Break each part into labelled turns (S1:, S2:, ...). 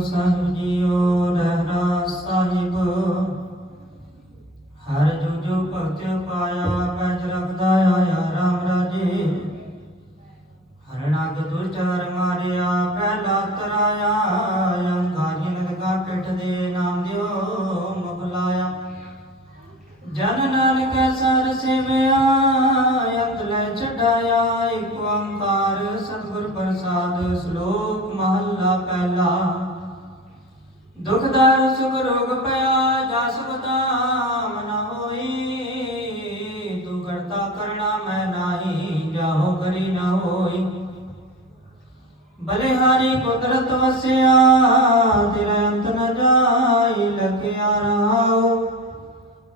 S1: ਸਾਹਿਬ JIO Rehras ਨਾਹੀ ਨਾ ਹੋਈ। ਬਲਿਹਾਰੀ ਕੁਦਰਤ ਵਸਿਆ, ਤੇਰਾ ਅੰਤ ਨ ਜਾਈ, ਲਖਿਆ ਰਹਾਓ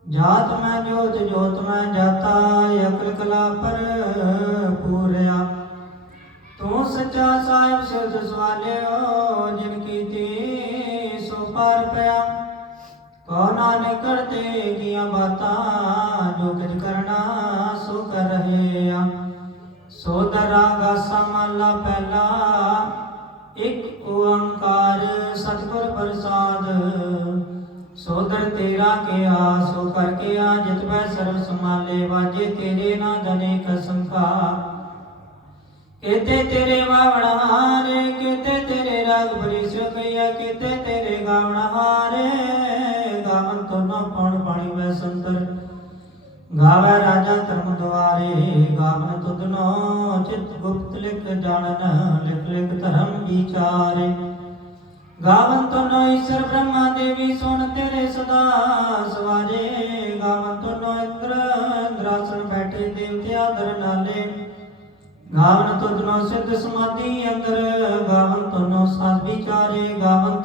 S1: ਜਾਤ ਮੈਂ ਜੋਤ ਜੋਤ ਮੈਂ ਜਾਤਾ, ਅਕਲ ਕਲਾ ਪਰ ਪੂਰਿਆ। ਤੂੰ ਸੱਚਾ ਸਾਹਿਬ ਸਿਰਜ ਸਵਾਲਿਓ, ਜਿਨ ਕੀਤੀ ਸੋ ਪਾਰ ਪਿਆ। ਕੋ ਨਾਨਕ ਕਰਤੇ ਕੀਆਂ ਬਾਤਾਂ, ਜੋ ਕਿਛ ਕਰਨਾ ਸੋ ਦਰਾਗਾ ਸਮਲਾ ਪਹਿਲਾ। ਇੱਕ ਓੰਕਾਰ ਸਤਿਗੁਰ ਪ੍ਰਸਾਦ। ਸੋਦਰ ਤੇਰਾ ਕਿਆ, ਸੋ ਕਰ ਆ ਜਿਤ ਬੈ ਸਰਬ ਸਮਾਲੇ ਵਾਜੇ ਤੇਰੇ ਨਾ ਗਨੇ ਕਸਮ ਕਸੰਖਾ ਕਿਤੇ ਤੇਰੇ ਵਾਵਣ ਹਾਰੇ, ਕਿਤੇ ਤੇਰੇ ਰਾਗ ਬਰੀ ਸੁਕਈਆ ਕਿਤੇ ਤੇਰੇ ਗਾਵਣਹਾਰੇ ਗਾਵੇ ਰਾਜਾ ਧਰਮ ਦੁਆਰੇ ਗਾਵਨ ਤੁਧਨੋ ਚਿਤ ਗੁਪਤ ਲਿਖ ਜਾਣਨ, ਲਿਖ ਲਿਖ ਧਰਮ ਵਿਚਾਰੇ। ਗਾਵਨ ਤਨੋ ਈਸ਼ਰ ਬ੍ਰਹਮਾ ਦੇਵੀ ਸੁਣ ਤੇਰੇ ਸਦਾ, ਸਵਾਰੇ। ਗਾਵਨ ਤਨੋ ਇੰਦਰ ਇੰਦਰਾਸਣ ਬੈਠੇ ਦੇਵਤਿਆ ਦਰ ਨਾਲੇ। ਗਾਵਨ ਤਨੋ ਸਿੱਧ ਸਮਾਧੀ ਅੰਦਰ, ਗਾਵਨ ਤਨੋ ਸਾਧ ਵਿਚਾਰੇ। ਗਾਵਨ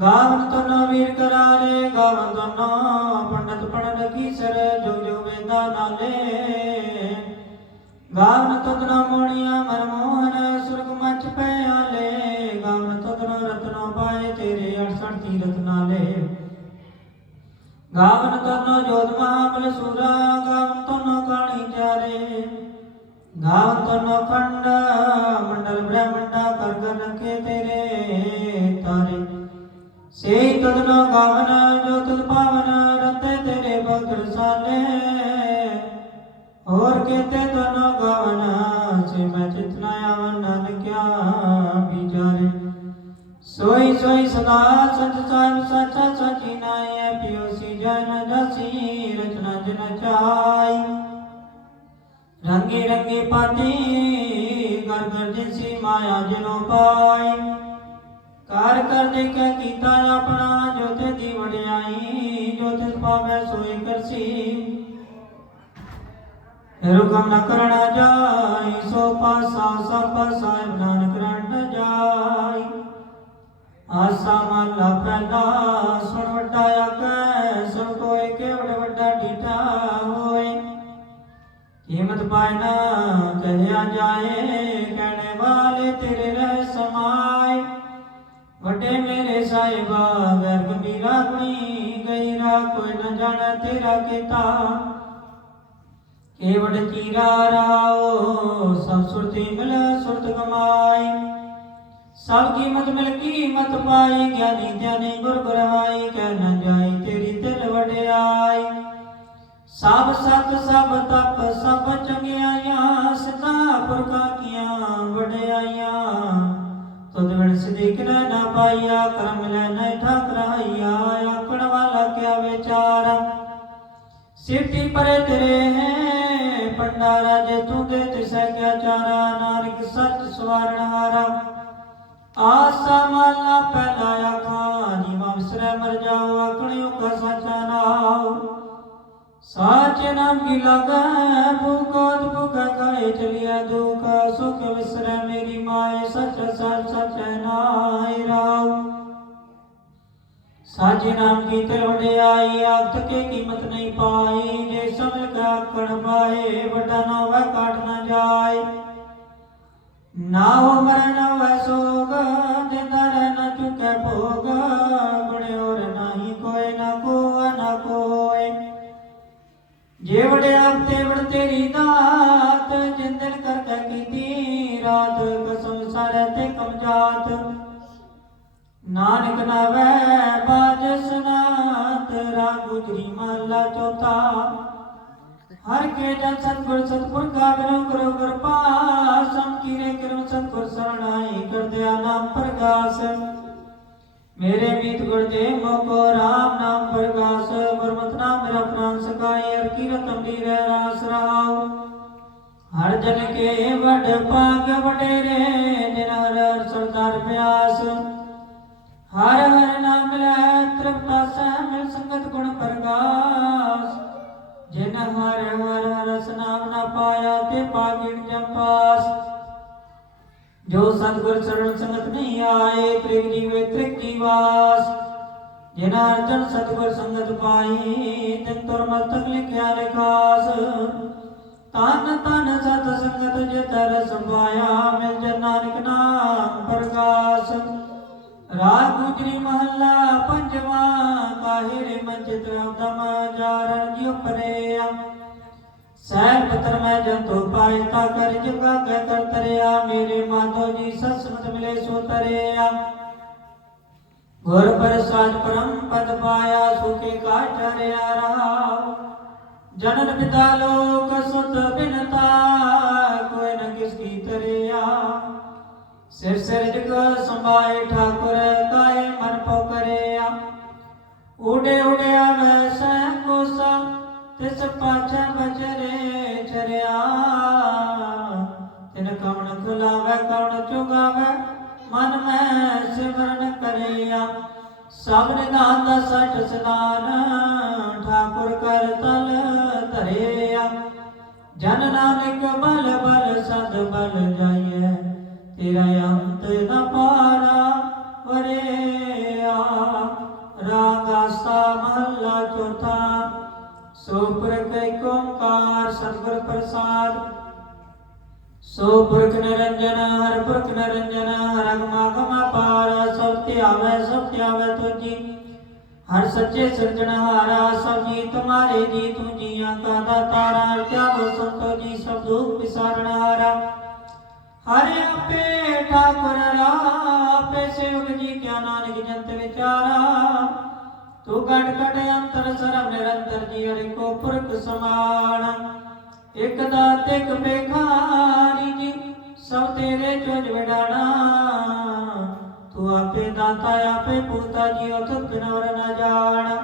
S1: ਗਾਵਨ ਤਨੋ ਵੀਰ ਕਰਾਰੇ ਗਾਵਨ ਤਨੋ ਪੰਡਤ ਪੜਨ ਕੀ ਸਰ ਜੋ ਜੋ ਵੇਦਾ ਨਾਲੇ। ਗਾਵਨ ਤਦਨਾ ਮੋਣੀਆਂ ਮਨਮੋਹਨ, ਸੁਰਗ ਮਚ ਪਿਆਲੇ ਗਾਵਨ ਤਦਨਾ ਰਤਨੋ ਪਾਏ ਤੇਰੇ 68 ਤੀਰਥ ਨਾਲੇ। ਗਾਵਨ ਤਦਨਾ ਜੋਤ ਮਹਾਬਲ ਸੂਰਾ ਗਾਵਨ ਤਦਨਾ ਕਾਣੀ ਚਾਰੇ ਗਾਵਨ ਤਦਨਾ ਖੰਡ, ਮੰਡਲ ਬ੍ਰਹਮੰਡਾ, ਕਰ ਕਰ ਰਖੇ ਤੇਰੇ ਤਾਰੇ। ਸੇ ਤਦਨਾ ਗਾਵਨ ਜੋ ਤੁਧ ਪਾਵਨ ਰਤੇ ਤੇਰੇ ਭਗਤ ਰਸਾਲੇ ਹੋਰ ਕੇਤੇ ਤਨ ਗਵਨ ਸੇ ਮੈਂ ਚਿਤਨਾ ਆਵਨ ਨਾਨਕਿਆ ਵਿਚਾਰੇ। ਸੋਈ ਸੋਈ ਸਦਾ ਸਚ ਸਾਹਿਬ ਸਚਾ ਸਚੀ ਨਾਏ ਪਿਓ ਸੀ ਜਨ ਦਸੀ ਰਚਨਾ ਜਨ ਚਾਈ ਰੰਗੇ ਰੰਗੇ ਪਾਤੀ ਗਰ ਗਰ ਜਿਸੀ ਮਾਇਆ ਜਿਨੋ ਪਾਈ। ਕਾਰ ਕਰ ਦੇ ਕੇ ਕੀਤਾ ਆਪਣਾ ਜੋ ਤੇ ਦੀ ਵਡਿਆਈ ਜੋ ਤਿਸ ਪਾਵੇ ਸੋਈ ਕਰਸੀ। ਰੁਕਮ ਨ ਕਰਣਾ ਜਾਈ, ਸੋ ਪਾਸਾ ਸਭ ਸਾਹਿਬ ਨਾਨਕ ਰੰਡ ਜਾਈ। ਆਸਾ ਮਹਲਾ ਪਹਿਲਾ ਸੁਣ ਵੱਡਾ ਆਕੈ ਸੁਣ ਕੋਈ ਕਿਵੜ ਵੱਡਾ ਡੀਠਾ ਹੋਏ। ਕੀਮਤ ਪਾਇ ਨਾ ਕਹਿਆ ਜਾਏ, ਕਹਿਣੇ ਵਾਲੇ ਤੇਰੇ ਵੱਡੇ ਮੇਰੇ ਸਾਹਿਬਾ ਗਰ ਗੰਭੀਰਾ ਗੁਣੀ ਗਈਰਾ ਕੋਈ ਨ ਜਾਣੈ ਤੇਰਾ ਕੀਤਾ ਕੇਵੜ ਚੀਰਾ ਰਾਓ, ਸਭ ਸੁਰਤੀ ਮਿਲ, ਸੁਰਤ ਕਮਾਈ। ਸਭ ਕੀਮਤ ਮਿਲ, ਕੀਮਤ ਪਾਈ, ਗਿਆਨੀ ਗਿਆਨੀ ਗੁਰ ਗੁਰਵਾਈ, ਕਹਿ ਨ ਜਾਈ ਤੇਰੀ ਦਿਲ ਵਡਿਆਈ। ਸਭ ਸਤ ਸਭ ਤਪ, ਸਭ ਚੰਗਿਆਈਆਂ, ਸਿਧਾ ਪੁਰਖਾਂ ਕੀਆਂ ਨਾ ਕਰਮ ਲੈ ਨਾ ਠਾਕਰਾਈਆ ਆਕੜ ਵਾਲਾ ਕਿਆ ਵਿਚਾਰਾ? ਸਿੱਟੀ ਪਰੇ ਤੇਰੇ ਹੈ ਪੰਡਾਰਾ ਜੇ ਤੂੰ ਦੇ ਤਿਸੈ ਕਿਆ ਚਾਰਾ? ਨਾਨਕ ਸੱਚ ਸਵਾਰਨ ਹਾਰਾ। ਆਸਾ ਮਾਲਾ ਪਹਿਲਾ ਆਖਾ ਨੀ ਵਿਸਰੈ ਮਰ ਜਾਓ ਆਖਣਿਓ ਕਾ ਸਚਾ ਨਾਮ ਸਾਚ ਨਾਮ ਕੀ ਲਗੈ ਭੂਕੋਤ ਭੁਖ ਖਾਏ ਚਲਿਆ ਦੁਖ, ਸੁਖ ਵਿਸਰੈ ਮੇਰੀ ਮਾਏ, ਸਚ ਸਚ ਸਚ ਨਾਇ ਰਾਮ। ਸਾਜੇ ਨਾਮ ਕੀ ਤਿਲ ਵਡਿਆਈ, ਆਖਤ ਕੇ ਕੀਮਤ ਨਹੀਂ ਪਾਈ, ਜੇ ਸਮਝ ਕੇ ਆਖਣ ਪਾਏ, ਵੱਡਾ ਨਾ ਹੋਵੇ, ਕਾਟ ਨਾ ਜਾਏ। ਨਾ ਹੋ ਮਰਨ ਹੋਵੇ ਸੋਗ, ਜਿੰਦਾ ਰਹਿ ਨਾ ਚੁਕੇ ਭੋਗ ਜੇ ਵਡਿਆ ਤੇ ਵਡ ਤੇਰੀ ਦਾਤ ਜਿੰਦਨ ਕਰਕੇ ਕੀਤੀ ਰਾਤ, ਕਸਮ ਸਾਰੇ ਤੇ ਕਮ ਨਾਨਕ ਨਾਵੈ ਬਾਜ ਸਨਾਤ ਗੁਜਰੀ ਮਹਲਾ ਚੌਥਾ। ਹਰ ਕੇ ਜਨ ਸਤਗੁਰ ਸਤਗੁਰ ਕਾ ਬਿਨੋ ਗੁਰੂ ਕਿਰਪਾ। ਸਮ ਕੀਰੇ ਕਿਰਮ ਸਤਗੁਰ ਸਰਣਾਈ ਕਰਦਿਆ ਨਾਮ ਪ੍ਰਕਾਸ਼ ਮੇਰੇ ਮੀਤ ਗੁਰ ਦੇ ਮੋਕੋ ਰਾਮ ਨਾਮ ਪ੍ਰਗਾਸ ਗੁਰਮਤਿ ਮੇਰਾ ਪ੍ਰਾਨ ਸਕਾਈ ਅਰ ਕੀਰਤ ਅੰਬੀਰ ਰਾਸ ਰਹਾਉ ਹਰ ਜਨ ਕੇ ਵਡ ਭਾਗ ਵਡੇਰੇ, ਜਿਨ ਹਰ ਹਰ ਸਰਦਾਰ ਪਿਆਸ। ਹਰ ਹਰ ਨਾਮ ਲੈ ਤ੍ਰਿਪਤਾ ਸਹਿ ਮਿਲ ਸੰਗਤ ਗੁਣ ਪ੍ਰਗਾਸ। ਜਿਨ ਹਰ ਹਰ ਹਰਸ ਨਾਮ ਨਾ ਪਾਇਆ ਤੇ ਪਾਗਿਣ ਜੰਪਾਸ ਜੋ ਸਤਗੁਰ ਚਰਨ ਸੰਗਤ ਨਹੀਂ ਆਏ ਤ੍ਰਿਗ ਜੀਵੇ ਤ੍ਰਿਗ ਜੀਵਾਸ ਜਿਨ ਅਰਜਨ ਸਤਗੁਰ ਸੰਗਤ ਪਾਈ, ਤਿਨ ਤੁਰ ਮਸਤਕ ਲਿਖਿਆ ਲਿਖਾਸ ਤਨ ਤਨ ਸਤ ਸੰਗਤ ਜੇ ਤਰ ਸੰਭਾਇਆ, ਮਿਲ ਜਨ ਨਾਨਕ ਨਾਮ ਪ੍ਰਗਾਸ ਰਾਗ ਗੁਜਰੀ ਮਹੱਲਾ ਪੰਜਵਾਂ ਕਾਹਿਰੇ ਮੰਚਿਤ ਦਮ ਜਾਰਨ ਜਿਉ ਪਰਿਆ ਸਹਿਬ ਪਤਰ, ਮੈਂ ਜੰਤੋ ਪਾਇ ਤਾ ਕਰ ਜਗਾ ਕੇ ਕਰ ਤਰਿਆ, ਮੇਰੇ ਮਾਧੋ ਜੀ ਸਤਸੰਗਤ ਮਿਲੇ ਸੋ ਤਰਿਆ। ਗੁਰ ਪ੍ਰਸਾਦ ਪਰਮ ਪਦ ਪਾਇਆ ਸੁਖੇ ਕਾ ਚਰਿਆ ਰਹਾ। ਜਨਨ ਪਿਤਾ ਲੋਕ ਸੁਤ ਬਿਨਤਾ, ਕੋਈ ਨ ਕਿਸ ਕੀ ਤਰਿਆ। ਸਿਰ ਸਿਰ ਜਗ ਸੰਭਾਏ ਠਾਕੁਰ, ਕਾਏ ਮਨ ਪਉ ਕਰਿਆ। ਉਡੇ ਉਡਿਆ ਵੈਸੈ ਕੌਣ ਕਵਣ ਖੁਲਾਵੇ ਕਵਣ ਚੁਗਾਵੇ? ਮਨ ਮੈਂ ਸਿਮਰਨ ਕਰਿਆ। ਸਭ ਨਿਧਾਨ ਦਾ ਸੱਚ ਸਦਾਨ, ਠਾਕੁਰ ਕਰ ਤਲ ਧਰਿਆ। ਜਨ ਨਾਨਕ ਬਲ ਬਲ ਸਦ ਬਲ ਜਾਈਐ, ਤੇਰਾ ਅੰਤ ਨ ਪਾਰਾ ਵਰਿਆ। ਰਾਗਾਸਾ ਮਹੱਲਾ ਚੌਥਾ, ਸੋ ਪੁਰਖ ਏਕ ਓੰਕਾਰ, ਸਤਿਗੁਰ ਪ੍ਰਸਾਦ। ਸੋ ਪੁਰਖ ਨਿਰੰਜਨ, ਹਰ ਪੁਰਖ ਨਿਰੰਜਨ ਹਰ ਅਗਮਾ ਗਮਾ ਪਾਰ ਸਭ ਧਿਆਵੈ ਸਭ ਧਿਆਵੈ ਤੁਜੀ ਹਰ ਸੱਚੇ ਸਿਰਜਣਹਾਰਾ ਸਭ ਜੀ ਤੁਮਾਰੇ ਜੀ ਤੂੰ ਜੀਆਂ ਕਾ ਦਾਤਾਰਾ ਕਿਆ ਸੰਤੋ ਜੀ, ਸਭ ਦੁਖ ਵਿਸਾਰਣਹਾਰਾ ਹਰਿ। ਆਪੇ ਠਾਕੁਰ ਆਪੇ ਸੇਵਕ ਜੀ ਕਿਆ ਨਾਨਕ ਜੰਤ ਵਿਚਾਰਾ। ਤੂੰ ਗੜ ਗੜ ਅੰਤਰ, ਸਰਬ ਨਿਰੰਤਰ ਜੀ, ਹਰਿ ਕੋ ਪੁਰਖ ਸਮਾਨ। ਇਕ ਦਾਤ, ਇਕ ਬੇਖਾਰੀ ਜੀ, ਸਭ ਤੇਰੇ ਚੋਜ ਵਿਡਾਣਾ ਤੂੰ ਆਪੇ ਦਾਤਾ, ਆਪੇ ਪੂਤਾ ਜੀ ਉਤਤ ਬਿਨਵਰ ਨਾ ਜਾਣ।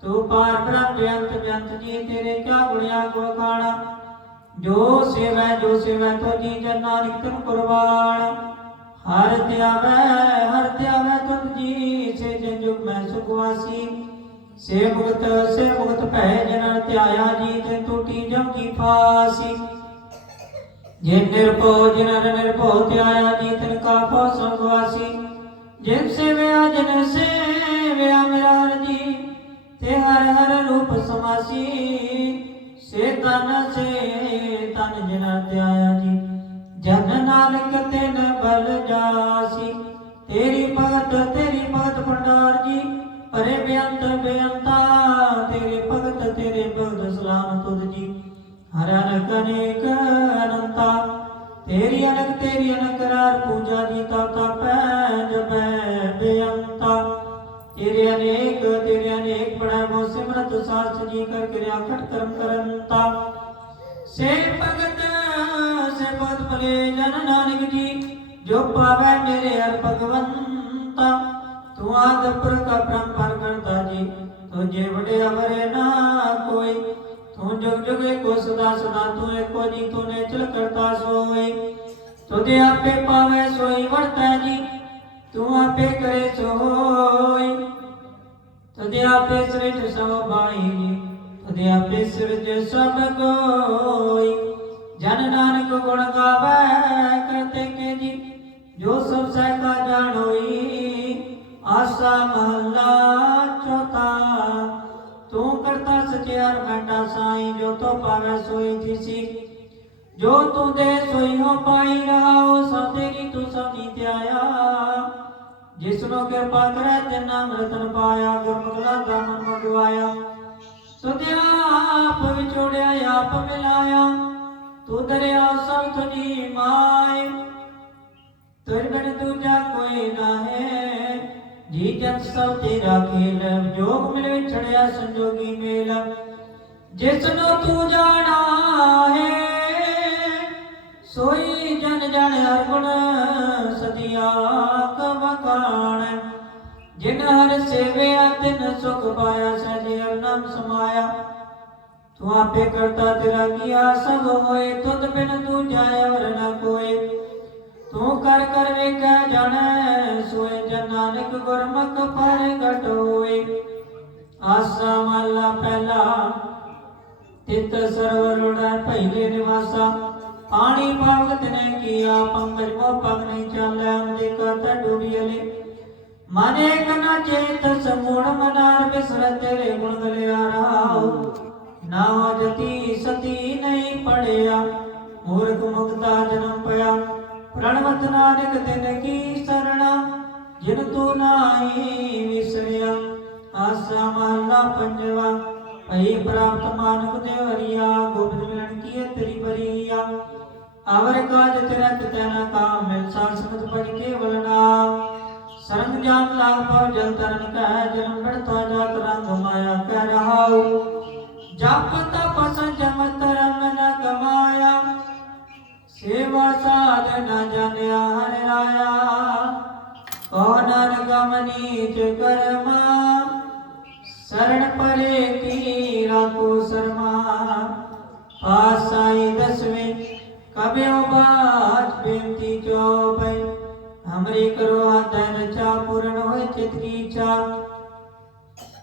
S1: ਤੂੰ ਪਾਰ ਬ੍ਰਹਮ ਬੇਅੰਤ ਬੇਅੰਤ ਜੀ, ਤੇਰੇ ਕਿਆ ਗੁਣਿਆ ਗੋ ਖਾਣਾ। ਜੋ ਸੇਵੈ ਜੋ ਸੇਵੈ, ਤੋ ਜੀ ਜਨ ਨਾਨਕ ਤੁਮ ਕੁਰਬਾਨ। ਹਰ ਧਿਆਵੈ ਹਰ ਧਿਆਵੈ ਤੁਮ ਜੀ ਸੇ ਜਨ ਜੁਗ ਮੈਂ ਸੁਖ ਵਾਸੀ। ਸੇ ਮੁਕਤ ਸੇ ਮੁਕਤ ਭੈ ਜਨਨ ਧਿਆਇਆ ਜੀ ਤੇ ਟੂਟੀ ਜਮ ਕੀ ਫਾਸੀ। ਜੇ ਨਿਰਭਉ ਜਿਨਨ ਨਿਰਭਉ ਧਿਆਇਆ ਜੀ ਤਿਨ ਕਾ ਭਉ ਸੰਗਵਾਸੀ। ਜਿਨ ਸੇਵਿਆ ਜਿਨ ਸੇਵਿਆ ਮੇਰਾ ਹਰਿ ਤੇ ਹਰ ਹਰ ਰੂਪ ਸਮਾਸੀ। ਸੇ ਤਨ ਸੇ ਤਨ ਜਿਨ ਧਿਆਇਆ ਜੀ, ਜਨ ਨਾਨਕ ਤਿਨ ਬਲ ਜਾਸੀ। ਤੇਰੀ ਭਗਤ ਤੇਰੀ ਭਗਤ ਭੰਡਾਰ ਜੀ ਪਰੇ ਬੇਅੰਤ, ਬੇਅੰਤਾ, ਤੇਰੇ ਭਗਤ ਤੇਰੇ ਭਗਤ ਸਲਾਮ ਤੁਧ ਜੀ। ਹਰ ਅਨਕ, ਅਨੇਕ ਅਨੰਤਾ, ਤੇਰੀ ਅਨਕ, ਤੇਰੀ ਅਨਕਰਾਰ ਪੂਜਾ ਜੀ ਤਾ ਤਾ ਪੈ ਜਪੈ, ਬੇਅੰਤਾ। ਤੇਰੇ ਅਨੇਕ ਤੇਰੇ ਅਨੇਕ ਬੜਾ ਮੋ ਸਿਮਰਤ ਸਾਸ ਜੀ ਕਰ ਕਿਰਿਆ ਖਟ ਕਰਮ ਕਰੰਤਾ। ਸੇ ਭਗਤ ਸੇ ਭਗਤ ਭਲੇ ਜਨ ਨਾਨਕ ਜੀ, ਜੋ ਪਾਵੈ ਮੇਰੇ ਹਰ ਭਗਵੰਤਾ। ਤੂੰ ਆਦ ਪ੍ਰਕਾ ਪਰੰਪਰ ਕਰਤਾ ਜੀ। ਤੂੰ ਜੇ ਵਡਿਆ ਵਰੇ ਨਾ ਕੋਈ। ਤੂੰ ਜੁਗ ਜੁਗ ਏਕੋ ਸਦਾ ਸਦਾ, ਤੂੰ ਏਕੋ ਜੀ ਤੂੰ ਨੇ ਚਲ ਕਰਤਾ ਸੋਈ। ਤੁਦੇ ਆਪੇ ਪਾਵੈ ਸੋਈ ਵਰਤੈ ਜੀ, ਤੂੰ ਆਪੇ ਕਰੇ ਸੋਈ। ਤੁਦੇ ਆਪੇ ਸ੍ਰਿਜ ਸਭ ਬਾਈ ਜੀ ਤੁਦੇ ਆਪੇ ਸਿਰਜ ਸਭ ਕੋਈ ਜਨ ਨਾਨਕ ਗੁਣ ਗਾਵੇ ਕਰਤੇ ਕੇ ਜੀ, ਜੋ ਸਭ ਸਹਿ ਕਾ ਜਾਣੋਈ। ਆਸਾ ਮਹੱਲਾ ਚੌਥਾ। ਤੂੰ ਕਰਤਾ ਸਚਿਆਰ ਬੈਠਾ ਸਾਈ, ਜੋ ਤੋ ਪਾਵੇ ਸੋਈ ਥੀਸੀ। ਜੋ ਤੂੰ ਦੇ ਸੋਈ ਹੋ ਪਾਈ ਰਹਾਉ ਸਭ ਤੇਰੀ ਤੂੰ ਸਭ ਨੀਤਿਆਇਆ ਜਿਸ ਕਿਰਪਾ ਕਰੇ ਤੇ ਨਾਮ ਪਾਇਆ, ਗੁਰਮੁਖਲਾ ਦਾ ਮੰਗਵਾਇਆ। ਸੁਧਿਆ ਤੁਧਿਆ ਆਪ ਵਿਛੋੜਿਆ, ਆਪ ਮਿਲਾਇਆ। ਤੂੰ ਦਰਿਆ ਸਭ ਤੁਝੀ ਮਾਏ ਤੁਰ ਬਿਨ ਦੂਜਾ ਕੋਈ ਨਾਹੀ। ਜੀ ਜਨ ਸਭ ਤੇਰਾ ਖੇਲ, ਜੋਗ ਮਿਲ ਵਿਛੜਿਆ ਸੰਜੋਗੀ ਮੇਲ। ਜਿਸ ਨੂੰ ਤੂੰ ਜਾਣਾ ਹੈ, ਸੋਈ ਜਨ ਜਨ ਹਰ ਸਦੀਆਂ ਕਵਕਾਣ ਜਿਨ ਹਰ ਸੇਵਿਆ, ਤਿਨ ਸੁਖ ਪਾਇਆ ਸਜੇ ਹਰ ਸਮਾਇਆ। ਤੂੰ ਆਪੇ ਕਰਤਾ ਤੇਰਾ ਕੀਆ, ਸਭ ਹੋਏ, ਤੁਧ ਬਿਨ ਤੂੰ ਜਾਇ ਵਰ ਨ ਕੋਏ। ਤੂੰ ਕਰ ਕਰ ਵੇਖੈ ਜਾਣੈ, ਸੋਏ ਜਨ ਨਾਨਕ ਗੁਰਮੁਖ ਪਰ ਘਟ ਹੋਏ ਆਸਾ ਮਹਲਾ ਪਹਿਲਾ, ਤਿਤ ਸਰਵਰ ਉਡੈ ਪਹਿਲੇ ਨਿਵਾਸਾ। ਪਾਣੀ ਭਗਤ ਨੇ ਕੀਆ ਪੰਕਜ ਮੋ ਪਗ ਨਹੀਂ ਚਾਲੈ ਅੰਦੇ ਕਰਤਾ ਡੂਬੀਲੇ ਮਨੇ ਕਨਾ ਚੇਤ ਸਮੂੜ ਮਨਾਰ ਬਿਸਰ ਤੇਰੇ ਗੁਣ ਗਲਿਆ ਰਹਾਉ ਨਾ ਜਤੀ ਸਤੀ ਨਹੀਂ ਪੜਿਆ, ਮੂਰਖ ਮੁਕਤਾ ਜਨਮ ਪਿਆ। ਪ੍ਰਣਵਤ ਨਾਨਕ ਤਿਨ ਕੀ ਸਰਣਾ, ਜਿਨ ਤੂੰ ਨਾਹੀ ਵਿਸਰਿਆ, ਆਸਾ ਮਹਲਾ ਪੰਜਵਾ, ਭਈ ਪ੍ਰਾਪਤ ਮਾਨਕ ਦੇ ਹਰੀਆ ਗੋਬਿੰਦ ਮਿਲਣ ਕੀ ਹੈ ਤੇਰੀ ਬਰੀਆ ਅਵਰ ਕਾਜ ਤੇਰਾ ਕਿਤੈ ਨਾ ਕਾਮ ਮਿਲ ਸਾਰ ਸਮਝ ਪੜ ਕੇਵਲ ਨਾਮ ਸਰੰਗ ਜਾਨ ਲਾਗ ਪਉ ਜਲ ਤਰਨ ਕਹਿ, ਜਨਮ ਬਿੜਤਾ ਜਾਤ ਰੰਗ ਮਾਇਆ ਕਹਿ ਰਹਾਉ। ਜਪ ਸੇਵਾ ਸਾਧ ਨ ਜਾਣਿਆ ਹਰਿ ਰਾਇਆ। ਕੋ ਨਾਨਕ ਨੀਚ ਕਰਮਾ ਸਰਣ ਪਰੇ ਕੀ ਰਾਖੋ ਸਰਮਾ ਪਾਸਾਈ ਦਸਵੇਂ ਕਬਿਓ ਬਾਜ ਬੇਨਤੀ ਚੋਪਈ। ਹਮਰੀ ਕਰੋ ਆਦਰ ਰਚਾ ਪੂਰਨ ਹੋਏ ਚਿਤ ਕੀ ਇਛਾ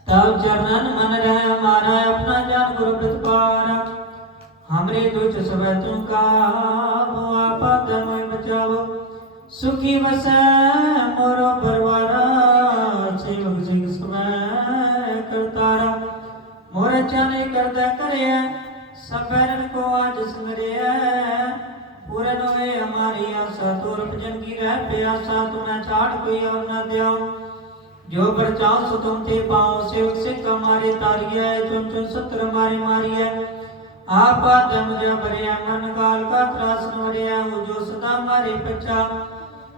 S1: ਤਬ ਚਰਨਨ ਮਨ ਰਹਿ ਹਮਾਰਾ ਆਪਣਾ ਜਨ ਗੁਰੂ ਪ੍ਰਤਪਾਰਾ ਹਮਰੇ ਦੁਚ ਸਵੈ ਤੂੰ ਕਾ ਆਪਾ ਤਮੈ ਬਚਾਵੋ ਸੁਖੀ ਵਸੈ ਮੋਰੋ ਪਰਵਾਰਾ ਸੇਵਕ ਸਿੰਘ ਸਵੈ ਕਰਤਾਰਾ ਮੋਰ ਚਾਨੇ ਕਰਦਾ ਕਰਿਆ ਸਬਰਨ ਕੋ ਆਜ ਸਮਰਿਆ ਪੂਰਨ ਹੋਏ ਹਮਾਰੀ ਆਸਾ ਤੁਰ ਭਜਨ ਕੀ ਰਹਿ ਪਿਆਸਾ ਤੂੰ ਨਾ ਛਾੜ ਕੋਈ ਔਰ ਨਾ ਦਿਓ ਜੋ ਬਰਚਾਉ ਸੋ ਤੁਮ ਤੇ ਪਾਉ ਸੇਵਕ ਸਿੱਖ ਹਮਾਰੇ ਤਾਰੀਐ ਚੁਨ ਚੁਨ ਸਤਰ ਮਾਰੇ ਆਪਾ ਜਮ ਜਮ ਭਰਿਆ ਮਨ ਕਾਲ ਕਾ ਤਰਾਸ ਮਰਿਆ ਹੋ ਜੋ ਸਦਾ ਮਾਰੇ ਪਛਾ।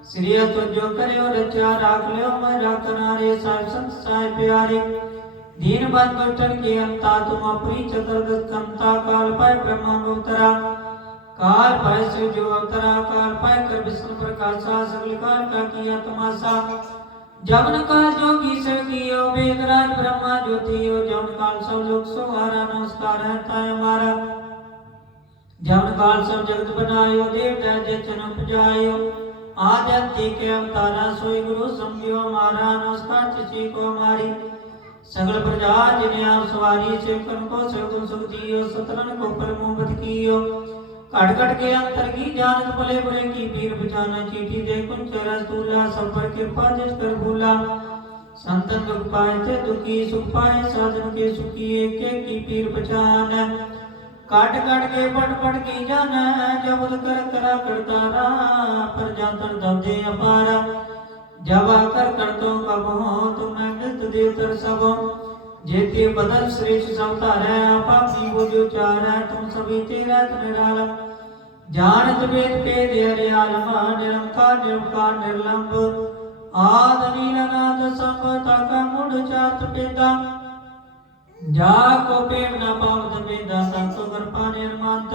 S1: ਸ੍ਰੀ ਅਤ ਜੋ ਕਰਿਓ ਰਚਿਆ ਰਾਖ ਲਿਓ ਮੈਂ ਰਤਨਾਰੇ ਸਾਧ ਸੰਤ ਸਾਇ ਪਿਆਰੇ। ਦੀਨ ਬੰਦ ਦੁਸ਼ਟਨ ਕੀ ਅੰਤਾ, ਤੁਮ ਆਪਣੀ ਚਤੁਰਗਤ ਕੰਤਾ, ਕਾਲ ਪੈ ਬ੍ਰਹਮਾ ਅਵਤਰਾ ਕਾਲ ਪੈ ਸਿਵ ਜੋ ਅਵਤਰਾ, ਕਾਲ ਪੈ ਕਰ ਵਿਸ਼ਨੂੰ ਪ੍ਰਕਾਸ਼ਾ, ਸਗਲ ਕਾਲ ਕਾ ਕੀਆ ਤਮਾਸਾ। ਜਮਨ ਕਾਲ ਜੋਗੀ ਸੜਕੀਓ ਬੇਦਰਾਜ ਬ੍ਰਹਮਾ ਜੋਤੀਓ ਜਮਨ ਕਾਲ ਸਭ ਲੋਕ ਸੁਹਾਰਾ, ਨਮਸਕਾਰ ਹੈ ਤਾਇ ਮਾਰਾ। ਜਮਨ ਕਾਲ ਸਭ ਜਗਤ ਬਨਾਇਓ ਦੇਵਤਾ ਜੇ ਚਨਮ ਪਜਾਇਓ ਆਦਿ ਤੇ ਕੇ ਅਵਤਾਰਾ, ਸੋਈ ਗੁਰੂ ਸਮਝਿਓ ਮਾਰਾ, ਨਮਸਕਾਰ ਚੀ ਕੋ ਮਾਰੀ। ਸਗਲ ਪ੍ਰਜਾ ਜਿਨੇ ਆਪ ਸਵਾਰੀ ਸੇ ਕਨ ਕੋ ਸੇ ਤੁਮ ਸੁਖ ਦੀਓ ਸਤਰਨ ਕੋ ਪਰ ਮੁਬਤ ਕੀਓ ਘਟ ਘਟ ਕੇ ਅੰਤਰ ਕੀ ਜਾਣਤ ਭਲੇ ਬੁਰੇ ਕੀ ਪੀਰ ਬਚਾਨਾ ਚੀਠੀ ਦੇ ਕੁੰਚ ਰਸੂਲਾ ਸਭ ਕਿਰਪਾ ਜਿਸ ਕਰ ਭੂਲਾ ਸੰਤਨ ਦੁਖ ਪਾਏ ਤੇ ਦੁਖੀ ਸੁਖ ਪਾਏ, ਸਾਧਨ ਕੇ ਸੁਖੀ ਏਕੇ ਕੀ ਪੀਰ ਬਚਾਨ ਕਾਟ ਕਾਟ ਕੇ ਪਟ ਪਟ ਕੀ ਜਾਣਾ ਜਬਦ ਕਰ ਕਰਾ ਕਰਤਾਰਾ ਪਰ ਜਾਤਨ ਦਬਦੇ ਅਪਾਰਾ। ਜਬ ਕਰ ਤੋ ਕਬ ਹੋ ਨਿਤ ਦੇ ਉਤਰ ਸਭੋ। जेते बदल श्रेष्ठ समता है आपा की वो जो चार है तुम सभी तेरा निराल जानत वेद पे देरे आलमा निरंकार निरंकार निर्लंब आद नीलनाथ संपता का मुड़ चात पेदा जा को प्रेम न पावत पेदा संतो कृपा निर्मांत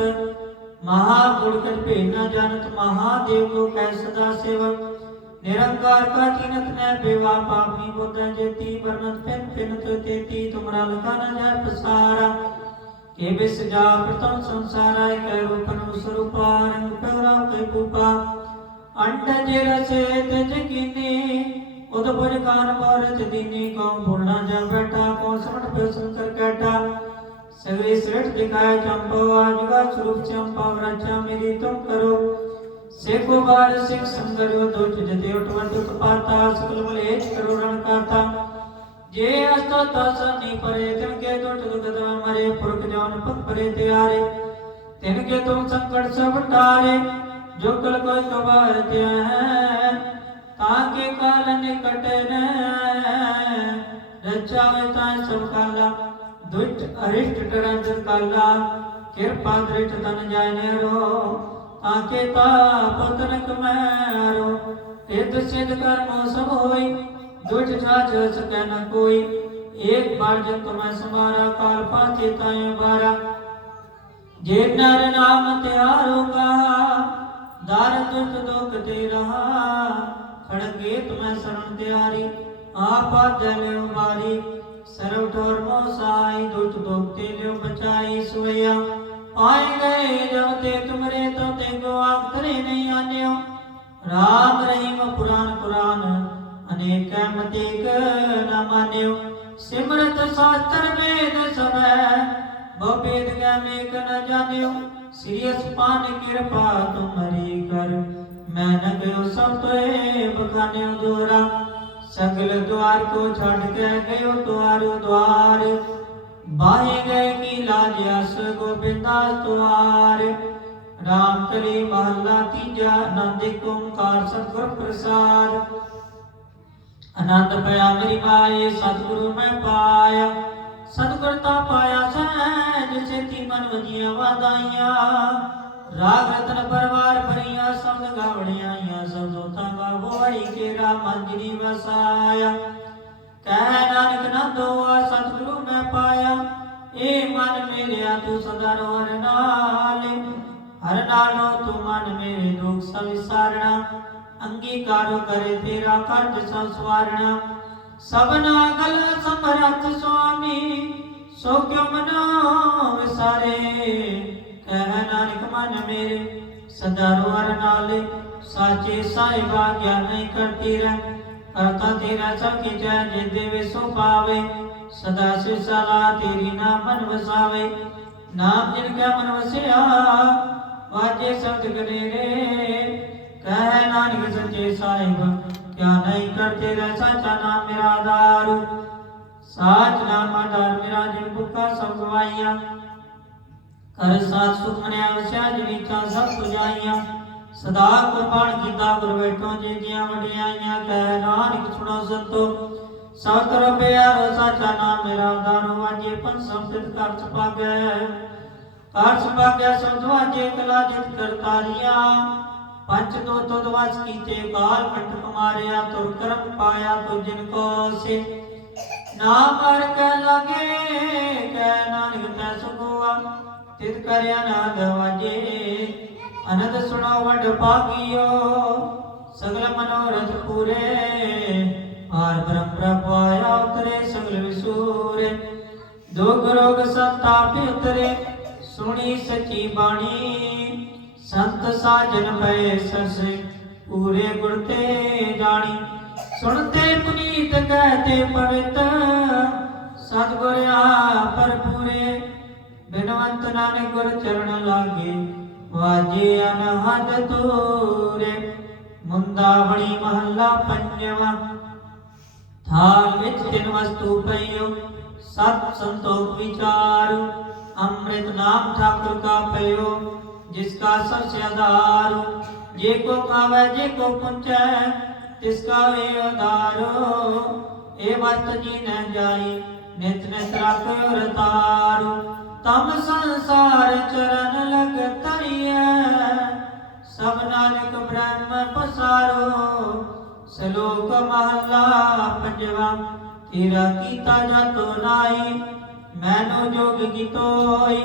S1: महागुण कर पे न जानत महादेव को कै सदा सेवक निरंकार का चिन्हत न बेवा पापी बुद्ध जेती वर्णत पिन पिन तो तेती तुमरा लखा न जाय पसारा के बिस जा प्रथम संसारा कै रूपन स्वरूपा रंग पगरा कै पूपा अंड जे रसे तज कीने उद भुज कान मोरत दीनी को भूलना जा बैठा को समट पे सुनकर कैटा सगरे श्रेष्ठ दिखाए चंपो आज का स्वरूप चंपा व्रचा मेरी तुम करो ਸੇਖੋ ਬਾਰ ਸਿਖ ਸੰਗਰੋ ਦੁਟ ਜਤੇ ਉਠਵੰਤ ਪਾਤਾ ਸਕਲ ਮਲੇਚ ਕਰੋ ਰਣ ਕਾਤਾ ਜੇ ਅਸਤੋ ਤਸਨੀ ਪਰੇ, ਤਿਨ ਕੇ ਦੁਟ ਦੁਗਤ ਮਰੇ, ਪੁਰਖ ਜਨ ਪਤ ਪਰੇ ਤਿਆਰੇ। ਤਿਨ ਕੇ ਤੁਮ ਸੰਕਟ ਸਭ ਟਾਰੇ, ਜੋ ਕਲ ਕੋਈ ਕਬਾਰ ਤੇ ਹੈ ਤਾਂ ਕੇ ਕਾਲ ਨਿਕਟ ਨ। ਰਚਾਵੇ ਤਾਂ ਸਭ ਕਾਲਾ ਦੁਟ ਅਰਿਸ਼ਟ ਟਰੰਜ ਕਾਲਾ, ਕਿਰਪਾ ਦ੍ਰਿਟ ਤਨ ਜਾਣੇ ਰੋ। ਆਕੇ ਤਾਪ ਤਨਕ ਮੈਰੋ ਤਿਤ ਸਿਧ ਕਰਮੋ ਸਭ ਹੋਈ ਦੁਟ ਛਾਛ ਸਕੈ ਨ ਕੋਈ। ਏਕ ਬਾਰ ਜਨ ਤੁਮੈ ਸਮਾਰਾ ਕਾਲ ਪਾਛੇ ਤਾਇ ਬਾਰਾ ਜੇ ਨਰ ਨਾਮ ਤਿਆਰੋ ਕਹਾ, ਦਰ ਦੁਟ ਦੁਖ ਤੇ ਰਹਾ। ਖੜਗੇ ਤੁਮੈ ਸਰਣ ਤਿਆਰੀ, ਆਪਾ ਲਿਓ ਬਾਰੀ ਸਰਵ ਠੋਰ ਮੋ ਸਾਈ ਦੁਟ ਦੁਖ ਤੇ ਲਿਓ ਬਚਾਈ ਸੋਇਆ ਆਏ ਗਏ ਜਬ ਤੇ ਤੁਮਰੇ ਤਾਂ ਤੈਨੂੰ ਆਖਰੇ ਨਹੀਂ ਆਨਿਓ। ਰਾਮ ਰਹੀਮ ਪੁਰਾਨ ਕੁਰਾਨ ਅਨੇਕੈ ਮਤੇਕ ਨਾ ਮਾਨਿਓ। ਸਿਮਰਤ ਸਾਸਤਰ ਵੇਦ ਸਭੈ ਬਪੇਦ ਕੈ ਮੇਕ ਨ ਜਾਣਿਓ। ਸ੍ਰੀ ਅਸਪਾਨ ਕਿਰਪਾ ਤੁਮਰੀ ਕਰ, ਮੈਂ ਨ ਗਿਓ ਸਭ ਤੋਏ ਬਖਾਨਿਓ ਦੋਰਾ ਸਗਲ ਦੁਆਰ ਕੋ ਛੱਡ ਕੇ ਗਇਓ ਦੁਆਰ ਦੁਆਰ। ਬਾਹੇ ਗਏ ਕੀ ਲਾਜਿਆਸ ਗੋਬਿੰਦਾਸ ਤੁਆਰ ਰਾਮ ਕਰੀ ਮਹੱਲਾ ਤੀਜਾ ਆਨੰਦ ਓੰਕਾਰ ਸਤਿਗੁਰ ਪ੍ਰਸਾਦ। ਆਨੰਦ ਪਿਆ ਮੇਰੀ ਮਾਏ, ਸਤਿਗੁਰੂ ਮੈਂ ਪਾਇਆ। ਸਤਿਗੁਰ ਤਾਂ ਪਾਇਆ ਸਹਿਜ ਸੇਤੀ ਮਨ ਵਜੀਆਂ ਵਾਦਾਈਆਂ ਰਾਗ ਰਤਨ ਪਰਵਾਰ ਭਰੀਆਂ, ਸੰਗ ਗਾਵਣੀਆਂ ਆਈਆਂ। ਸਭ ਜੋਤਾਂ ਗਾਵੋ ਹਰੀ ਕੇਰਾ ਮੰਜਰੀ ਵਸਾਇਆ। ਕਹਿ ਨਾਨਕ ਨੰਦੋਆ ਸਤਿਗੁਰੂ ਮੈਂ ਪਾਇਆ। ਏ ਮਨ ਮੇਰਿਆ ਤੂੰ ਸਦਾ ਰੋ ਹਰ ਨਾਲ। ਹਰ ਨਾਲੋਂ ਤੂੰ ਮਨ ਮੇਰੇ ਦੁੱਖ ਸਭ ਵਿਸਾਰਣਾ ਕਰੇ ਤੇਰਾ ਕਰਜ ਸਭ ਸਭਨਾ ਗਲ ਸਮਰੱਥ ਸੁਆਮੀ, ਸੋ ਕਿਉ ਮਨੋ ਵਿਸਾਰੇ ਕਹਿ ਨਾਨਕ ਮਨ ਮੇਰੇ ਸਦਾ ਰੋ ਹਰ ਨਾਲੇ। ਸਾਚੇ ਸਾਹਿਬਾ ਗਿਆਨ ਕਰਤੀ ਰਹਿ। ਕਰਤਾ ਤੇਰਾ ਸਭ ਕੀ ਜੈ ਜੇ ਦੇਵੇ ਸੋ ਪਾਵੇ। ਸਦਾ ਸਿਵ ਸਲਾ ਤੇਰੀ ਨਾਮ ਮਨ ਵਸਾਵੇ। ਨਾਮ ਜਿਨ ਕਾ ਮਨ ਵਸਿਆ, ਵਾਜੇ ਸ਼ਬਦ ਗਨੇਰੇ। ਕਹਿ ਨਾਨਕ ਸੱਚੇ ਸਾਹਿਬ, ਕਿਆ ਨਹੀਂ ਕਰਤੇ ਰਹਿ ਸਾਚਾ ਨਾਮ ਮੇਰਾ ਆਧਾਰ। ਸਾਚ ਨਾਮ ਆਧਾਰ ਮੇਰਾ ਜਿਨ ਭੁੱਖਾ ਸਭ ਕਰ ਸਾਥ ਸੁਖ ਮਨਿਆ ਵਸਿਆ ਜੀਵਿਤਾ ਸਭ ਪੁਜਾਈਆਂ ਸਦਾ ਕੁਰਬਾਨ ਕੀਤਾ ਗੁਰ ਬੈਠੋ, ਜੀ ਜੀਆਂ ਵਡਿਆਈਆਂ, ਕਹਿ ਨਾਨਕ ਸੁਣੋ ਸੰਤੋ। ਸਭ ਕਰ ਪਿਆਰੋ ਸਾਚਾ ਨਾਮ ਮੇਰਾ ਦਾਨੋ ਵਾਜੇ ਪੰਜ ਸੰਪਿਤ ਕਰ ਸੁਭਾਗੈ ਕਰ ਸੁਭਾਗੈ ਸਭ ਕਲਾ ਜਿਤ ਕਰਤਾਰੀਆਂ ਪੰਜ ਦੋ ਤੁਧ ਕੀਤੇ ਕਾਲ ਕੰਠ ਮਾਰਿਆ, ਤੁਰ ਕਰਮ ਪਾਇਆ ਤੁ ਜਿਨ ਕੋ ਸੇ। ਨਾਮ ਮਰ ਕੇ ਲਗੇ ਕਹਿ ਨਾਨਕ ਤੈ ਸੁਖਵਾ ਤਿਤ ਕਰਿਆ ਨਾ ਗਵਾਜੇ, ਅਨੰਦ ਸੁਣੋ ਵਡ ਭਾਗਿਓ। ਸਗਲ ਮਨੋਰਥ ਪੂਰੇ ਆਰ ਬ੍ਰਹਮ ਪ੍ਰਭ ਉਤਰੇ ਸਗਲ ਵਿਸੂਰੇ। ਦੁਖ ਰੋਗ ਸੰਤਾਪ ਉਤਰੇ, ਸੁਣੀ ਸਚੀ ਬਾਣੀ। ਸੰਤ ਸਾਜਨ ਪਏ ਸਰਸੇ, ਪੂਰੇ ਗੁਰ ਤੇ ਜਾਣੀ। ਸੁਣਤੇ ਪੁਨੀਤ ਕਹਤੇ ਪਵਿੱਤ ਸਤਿਗੁਰ ਆਪਰ ਪੂਰੇ ਬਿਨਵੰਤ ਨਾਨਕ ਗੁਰ ਚਰਨ ਲਾਗੇ, ਵਾਜੇ ਅਨਹਦ ਤੂਰੇ ਮੁੰਦਾਵਣੀ ਮਹੱਲਾ ਪੰਜਵਾਂ ਥਾਲ ਵਿੱਚ ਤਿੰਨ ਵਸਤੂ ਪਈਓ, ਸਤ ਸੰਤੋਖ ਵਿਚਾਰ, ਅੰਮ੍ਰਿਤ ਨਾਮ ਠਾਕੁਰ ਕਾ ਪਈਓ, ਜਿਸ ਕਾ ਸਭ ਸੇ ਆਧਾਰ, ਜੇ ਕੋ ਖਾਵੇ, ਜੇ ਕੋ ਪੁੰਚੈ ਤਿਸ ਕਾ ਵੇ ਆਧਾਰੋ। ਏ ਵਸਤ ਜੀ ਨ ਜਾਈ, ਨਿਤ ਨਿਤ ਰੱਖਿਓ ਰਤਾਰੂ। ਤਮ ਸੰਸਾਰ ਚਰਨ ਲਗ ਤਰੀਐ ਸਭ ਨਾਨਕ ਬ੍ਰਹਮ ਪਸਾਰੋ। ਸ਼ਲੋਕ ਮਹੱਲਾ ਪੰਜਵਾ, ਤੇਰਾ ਕੀਤਾ ਜਾਤੋ ਨਾਈ ਮੈਨੋ ਜੋਗ ਕੀਤੋਈ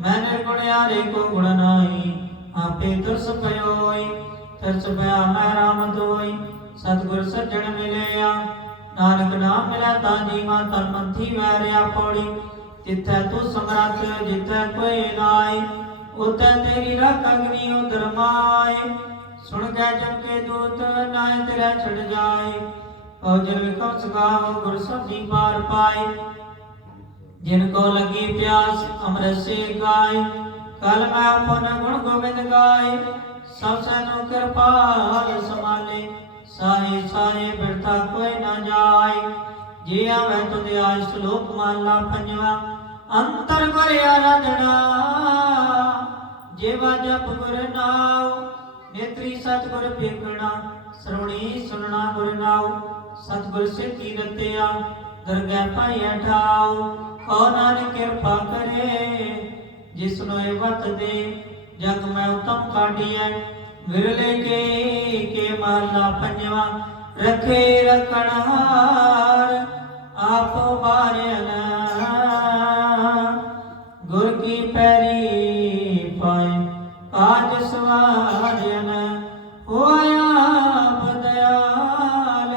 S1: ਮੈਂ ਨਿਰਗੁਣਿਆਰੇ ਕੋ ਗੁਣ ਨਾਈ ਆਪੇ ਤਰਸ ਪਇਓਈ ਤਰਸ ਪਿਆ ਮੈਂ ਰਾਮ ਦੋਈ, ਸਤਿਗੁਰ ਸੱਜਣ ਮਿਲਿਆ, ਨਾਨਕ ਨਾਮ ਮਿਲਿਆ ਤਾਂ ਜੀਵਾ ਤਨ ਮੰਥੀ ਵੈਰਿਆ ਪੌੜੀ ਤਿੱਥੈ ਤੂੰ ਸਮਰੱਥ, ਜਿੱਥੈ ਕੋਈ ਨਾਈ ਉਤੈ ਤੇਰੀ ਰੱਖ ਅਗਨੀ ਉਦਰ ਮਾਏ ਸੁਣ ਕੇ ਜਮ ਕੇ ਦੂਤ ਨਾਇ ਤੇਰਾ ਛੜ ਜਾਏ। ਔ ਜਨ ਵਿਕਮ ਸਗਾਵ ਗੁਰ ਸਭੀ ਪਾਰ ਪਾਏ। ਜਿਨ ਕੋ ਲਗੀ ਪਿਆਸ, ਅੰਮ੍ਰਿਤ ਸੇ ਗਾਏ। ਕਲ ਮੈਂ ਆਪਨ ਗੁਣ ਗੋਬਿੰਦ ਗਾਏ। ਸਭ ਸੈਨੋ ਕਿਰਪਾਲ ਸਮਾਲੇ ਸਾਹੇ ਸਾਹੇ ਬਿਰਤਾ ਕੋਈ ਨਾ ਜਾਏ। ਜੇ ਆਵੇ ਤੁਧ ਆਇ ਸ਼ਲੋਕ ਮਹਲਾ ਪੰਜਵਾ, ਅੰਤਰ ਗੁਰ ਆਰਾਧਨਾ। ਜੇਵਾ ਜਪ ਗੁਰ ਨਾਉ ਨੇਤਰੀ ਸਤਿਗੁਰ ਵੇਖਣਾ ਸਰਵਣੀ ਸੁਨਣਾ ਗੁਰ ਨਾਉ, ਸਤਿਗੁਰ ਸਿੱਧੀ ਰਤਿਆ ਦਰਗਹਿ ਪਾਈਆ ਠਾਉ ਕੋ ਨਾਨਕ ਕਿਰਪਾ ਕਰੇ, ਜਿਸ ਨੂੰ ਵਤ ਦੇ, ਜਗ ਮੈਂ ਉਤਮ ਕਾਢੀਐ, ਵਿਰਲੇ ਕੇ ਕੇ ਮਹਲਾ ਪੰਜਵਾ, ਰਖੇ ਰਖਣ ਆਪ ਬਾਰਿਆਨ ਗੁਰ ਕੀ ਪੈਰੀ ਪਾਏ। ਕਾਜ ਸਵਾਰਿਆਨ ਹੋਇਆ ਬਦਿਆਲ,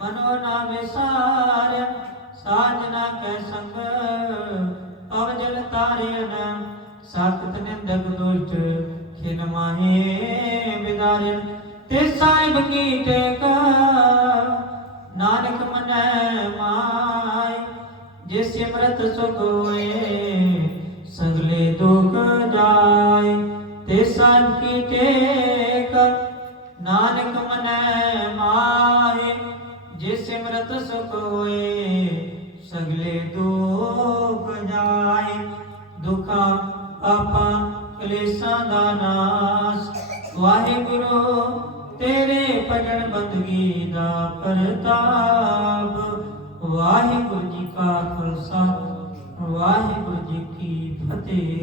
S1: ਮਨੋ ਨਾ ਵਿਸਾਰ, ਸਾਜਨਾ ਕੈ ਸੰਗ, ਪਵ ਜਲ ਤਾਰਿਆਨ ਸਾਖਤ ਨਿੰਦਕ ਦੁਸ਼ਟ, ਖਿਨ ਮਾਹੇ ਵਿਦਾਰਨ ਤੇ ਸਾਹਿਬ ਕੀ ਟੇਕ ਨਾਨਕ ਮਨੈ ਮਾਈ ਜੇ ਸਿਮਰਤ ਸੁਖ ਹੋਏ ਪਾਪਾਂ ਕਲੇਸ਼ਾਂ ਦਾ ਨਾਸ। ਵਾਹਿਗੁਰੂ, ਤੇਰੇ ਭਜਨ ਬੰਦਗੀ ਦਾ ਪ੍ਰਤਾਪ। ਵਾਹਿਗੁਰੂ ਜੀ ਕਾ ਖਾਲਸਾ, ਵਾਹਿਗੁਰੂ ਜੀ ਕੀ ਫਤਿਹ।